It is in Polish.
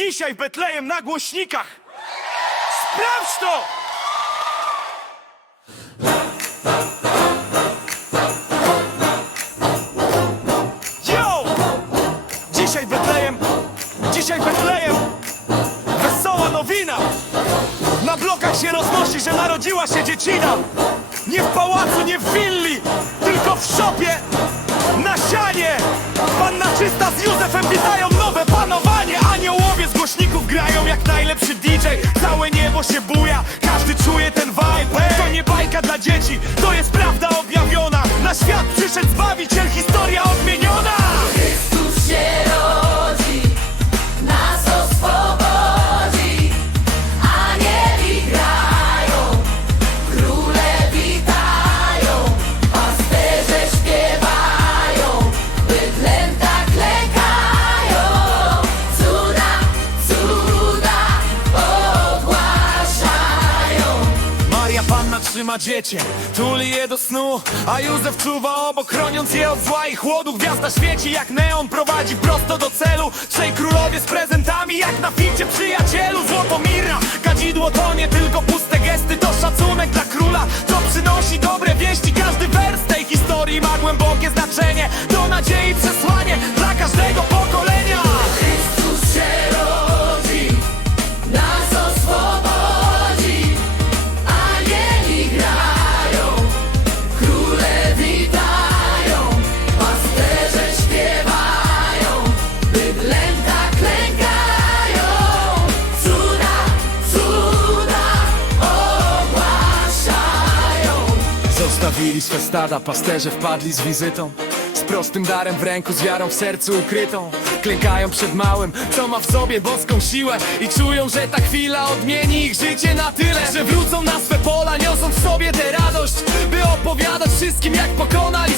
Dzisiaj Betlejem na głośnikach! Sprawdź to! Yo! Dzisiaj Betlejem! Dzisiaj Betlejem! Wesoła nowina! Na blokach się roznosi, że narodziła się dziecina! Nie w pałacu, nie w willi, tylko w szopie! Na sianie! Panna czysta z Józefem witają Niebo się buja, każdy czuje ten vibe! To nie bajka dla dzieci, to jest prawda objawiona! Na świat przyszedł Zbawiciel, historia odmieniona! Panna trzyma dziecię, tuli je do snu A Józef czuwa obok, chroniąc je od zła i chłodu. Gwiazda świeci jak neon, prowadzi prosto do celu. Trzej królowie z prezentami, jak na filcie przyjacielu. Złoto mirna, kadzidło to nie tylko puste gesty. To szacunek dla króla, to przynosi dobre wieści. Każdy wers tej historii ma głębokie znaczenie. To nadziei przesłanie Zostawili swe stada, pasterze wpadli z wizytą. Z prostym darem w ręku, z wiarą w sercu ukrytą. Klękają przed małym, co ma w sobie boską siłę. I czują, że ta chwila odmieni ich życie na tyle Że wrócą na swe pola, niosąc w sobie tę radość By opowiadać wszystkim, jak pokonali